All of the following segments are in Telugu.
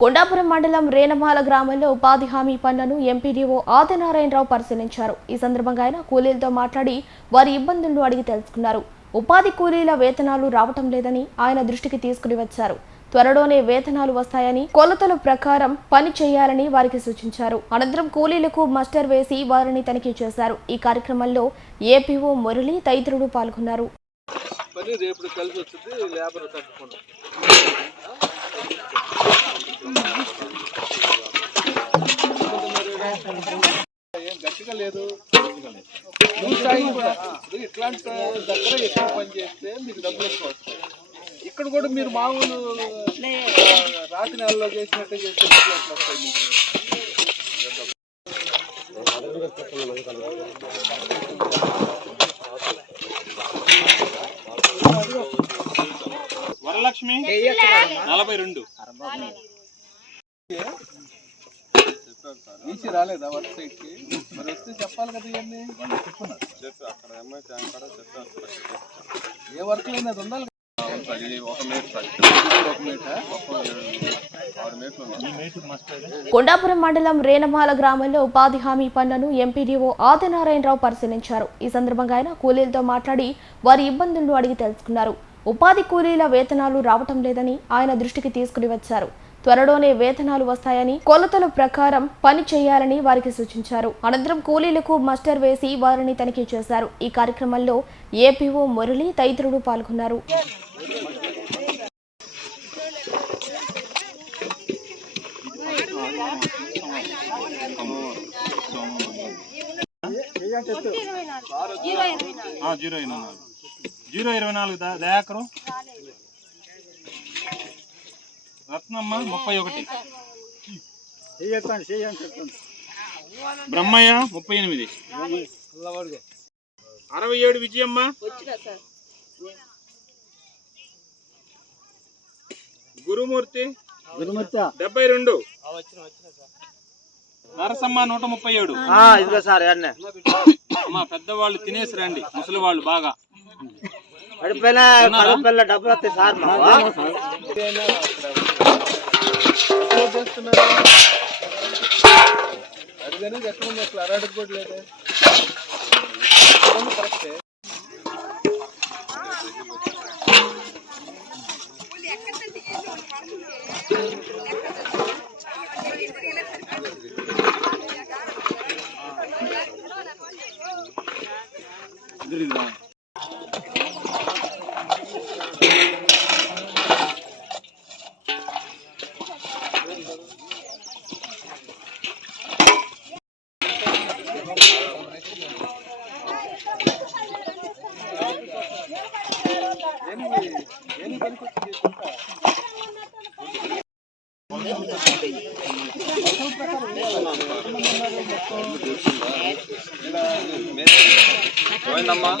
కొండాపురం మండలం రేనమాల గ్రామంలో ఉపాధి హామీ పనులను ఎంపీడీఓ ఆదినారాయణరావు పరిశీలించారు. ఈ సందర్భంగా ఆయన కూలీలతో మాట్లాడి వారి ఇబ్బందులను అడిగి తెలుసుకున్నారు. ఉపాధి కూలీల వేతనాలు రావటం లేదని ఆయన దృష్టికి తీసుకుని వచ్చారు. త్వరలోనే వేతనాలు వస్తాయని కొలతల ప్రకారం పని చేయాలని వారికి సూచించారు. అనంతరం కూలీలకు మస్టర్ వేసి వారిని తనిఖీ చేశారు. ఈ కార్యక్రమంలో ఏపీఓ మురళి తదితరులు పాల్గొన్నారు. పని రేపు కలిసి వచ్చింది లేబర్ తట్టుకుండా గట్టిగా లేదు ఇట్లాంటి దగ్గర ఎక్కువ పని చేస్తే మీకు డబ్బులు ఎక్కువ వస్తాయి ఇక్కడ కూడా మీరు మామూలు రాతి నెలలో చేసినట్టే చేస్తే ఎట్లా వస్తాయి మీకు వరలక్ష్మి నలభై రెండు. ఈసీ రాలేదా వర్క్ మరి వస్తే చెప్పాలి కదా ఇవన్నీ. ఏ వర్క్ లేదు అది ఉండాలి కొండాపురం మండలం రేణమాల గ్రామంలో ఉపాధి హామీ పనులను ఎంపీడీఓ ఆదినారాయణరావు పరిశీలించారు. ఈ సందర్భంగా ఆయన కూలీలతో మాట్లాడి వారి ఇబ్బందులను అడిగి తెలుసుకున్నారు. ఉపాధి కూలీల వేతనాలు రావటం లేదని ఆయన దృష్టికి తీసుకుని వచ్చారు. త్వరలోనే వేతనాలు వస్తాయని కొలతల ప్రకారం పని చేయాలని వారికి సూచించారు అనంతరం కూలీలకు మస్టర్ వేసి వారిని తనిఖీ చేశారు ఈ కార్యక్రమంలో ఏపీఓ మురళి తదితరులు పాల్గొన్నారు జీరో ఇరవై నాలుగు జీరో ఇరవై నాలుగు దయాకరు రత్నమ్మ ముప్పై ఒకటి. బ్రహ్మయ్య ముప్పై ఎనిమిది. అరవై ఏడు విజయమ్మ. గురుమూర్తి. డెబ్బై రెండు. నరసమ్మ నూట ముప్పై ఏడు. ఇదిగో సార్ అమ్మా పెద్దవాళ్ళు తినేసి రండి ముసలి వాళ్ళు బాగా డబ్బులు వస్తాయి సార్ మాకు అప్లోడ్ చేస్తున్నారు అడిగానే ఎక్కడ ఉంది అసలు అరాడికి కూడా లేదే ఇవన్నీ కరెక్టే ఏమి పనికి వచ్చి చేసుకుంటా పోయిందమ్మా.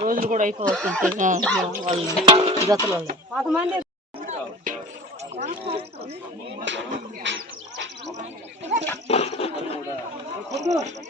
రోజులు కూడా అయిపోతుంది వాళ్ళు జతలు పదమూడు మీటర్లు